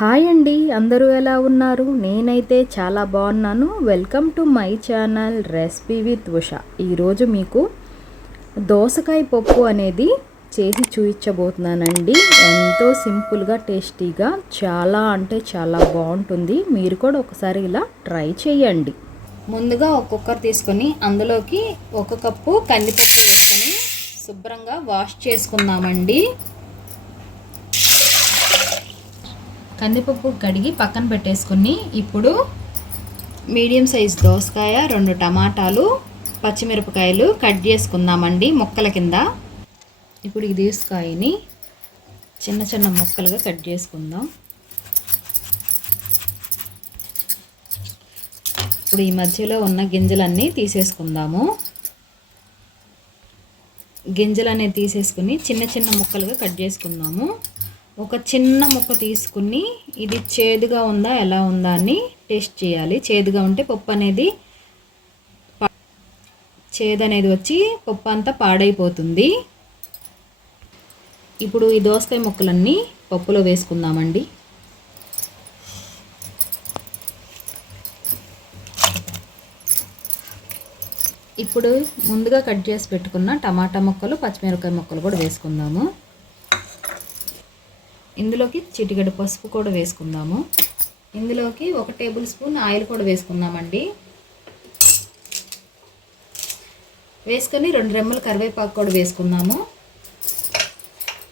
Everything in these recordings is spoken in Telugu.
హాయ్ అండి అందరూ ఎలా ఉన్నారు? నేనైతే చాలా బాగున్నాను. Welcome to my channel recipe with Usha ఈరోజు మీకు దోసకాయ పప్పు అనేది చేసి చూపించబోతున్నానండి ఎంతో సింపుల్గా టేస్టీగా చాలా అంటే చాలా బాగుంటుంది. మీరు కూడా ఒకసారి ఇలా ట్రై చేయండి. ముందుగా ఒక కుక్కర్ తీసుకొని అందులోకి ఒక కప్పు కందిపప్పు వేసుకొని శుభ్రంగా వాష్ చేసుకుందామండి. కందిపప్పు కడిగి పక్కన పెట్టేసుకుని ఇప్పుడు మీడియం సైజ్ దోసకాయ రెండు టమాటాలు పచ్చిమిరపకాయలు కట్ చేసుకుందామండి ముక్కల కింద. ఇప్పుడు ఈ దోసకాయని చిన్న చిన్న ముక్కలుగా కట్ చేసుకుందాం. ఇప్పుడు ఈ మధ్యలో ఉన్న గింజలన్నీ తీసేసుకుందాము. గింజలనేవి తీసేసుకుని చిన్న చిన్న ముక్కలుగా కట్ చేసుకుందాము. ఒక చిన్న ముక్క తీసుకుని ఇది చేదుగా ఉందా ఎలా ఉందా అని టేస్ట్ చేయాలి. చేదుగా ఉంటే పప్పు అనేది చేదు అనేది వచ్చి పప్పు అంతా పాడైపోతుంది. ఇప్పుడు ఈ దోసకాయ ముక్కలన్నీ పప్పులో వేసుకుందామండి. ఇప్పుడు ముందుగా కట్ చేసి పెట్టుకున్న టమాటా ముక్కలు పచ్చిమిరపకాయ ముక్కలు కూడా వేసుకుందాము. ఇందులోకి చిటికెడు పసుపు కూడా వేసుకుందాము. ఇందులోకి ఒక టేబుల్ స్పూన్ ఆయిల్ కూడా వేసుకుందామండి. వేసుకొని రెండు రెమ్మల కరివేపాకు కూడా వేసుకుందాము.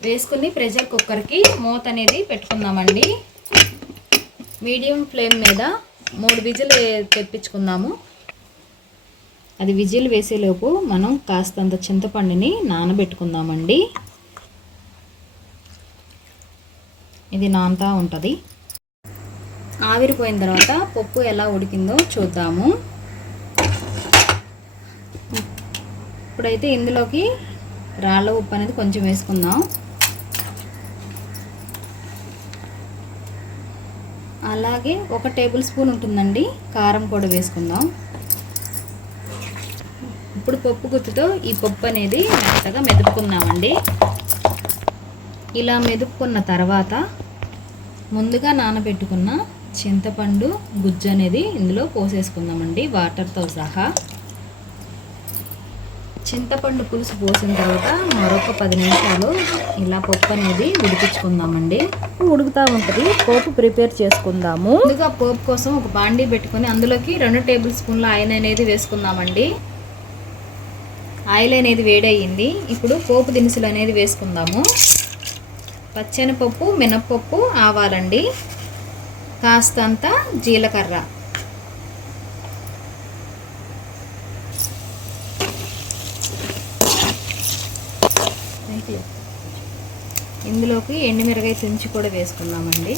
వేసుకుని ప్రెషర్ కుక్కర్కి మూత అనేది పెట్టుకుందామండి. మీడియం ఫ్లేమ్ మీద మూడు విజిల్ తెప్పించుకుందాము. అది విజిల్ వేసేలోపు మనం కాస్తంత చింతపండుని నానబెట్టుకుందామండి. ఇది నానుతూ ఉంటుంది. ఆవిరిపోయిన తర్వాత పప్పు ఎలా ఉడికిందో చూద్దాము. ఇప్పుడైతే ఇందులోకి రాళ్ళ ఉప్పు అనేది కొంచెం వేసుకుందాం. అలాగే ఒక టేబుల్ స్పూన్ ఉంటుందండి కారం కూడా వేసుకుందాం. ఇప్పుడు పప్పు గుత్తుతో ఈ పప్పు అనేది మెత్తగా మెదుపుకుందామండి. ఇలా మెదుపుకున్న తర్వాత ముందుగా నానబెట్టుకున్న చింతపండు గుజ్జు అనేది ఇందులో పోసేసుకుందామండి వాటర్తో సహా. చింతపండు పులుసు పోసిన తర్వాత మరొక పది నిమిషాలు ఇలా పప్పు అనేది ఉడికించుకుందామండి. ఉడుకుతూ ఉంటుంది పోపు ప్రిపేర్ చేసుకుందాము. ముందుగా పోపు కోసం ఒక బాండీ పెట్టుకొని అందులోకి రెండు టేబుల్ స్పూన్ల ఆయిల్ అనేది వేసుకుందామండి. ఆయిల్ అనేది వేడయ్యింది. ఇప్పుడు పోపు దినుసులు అనేది వేసుకుందాము. పచ్చెనపప్పు మినప్పప్పు ఆవాలండి కాస్తంత జీలకర్ర. ఇందులోకి ఎండుమిరగాయ తుంచి కూడా వేసుకున్నామండి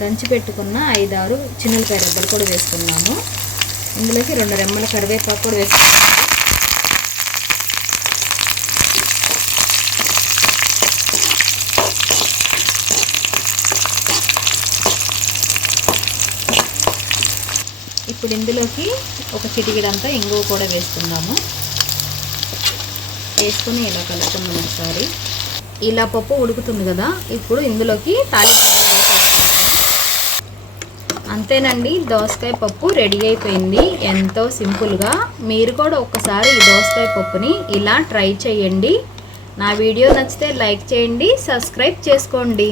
దంచి పెట్టుకున్న ఐదారు చిన్నలకాయ రెబ్బలు కూడా వేసుకున్నాము ఇందులోకి రెండు రెమ్మల కరివేపాకు కూడా వేసుకున్నాము ఇప్పుడు ఇందులోకి ఒక చిటికిడంతా ఇంగువ కూడా వేసుకుందాము. వేసుకుని ఇలా కలుపుకుందాం ఒకసారి. ఇలా పప్పు ఉడుకుతుంది కదా ఇప్పుడు ఇందులోకి తాలింపు అంతేనండి దోసకాయ పప్పు రెడీ అయిపోయింది. ఎంతో సింపుల్గా. మీరు కూడా ఒక్కసారి ఈ దోసకాయ పప్పుని ఇలా ట్రై చేయండి. నా వీడియో నచ్చితే లైక్ చేయండి సబ్స్క్రైబ్ చేసుకోండి.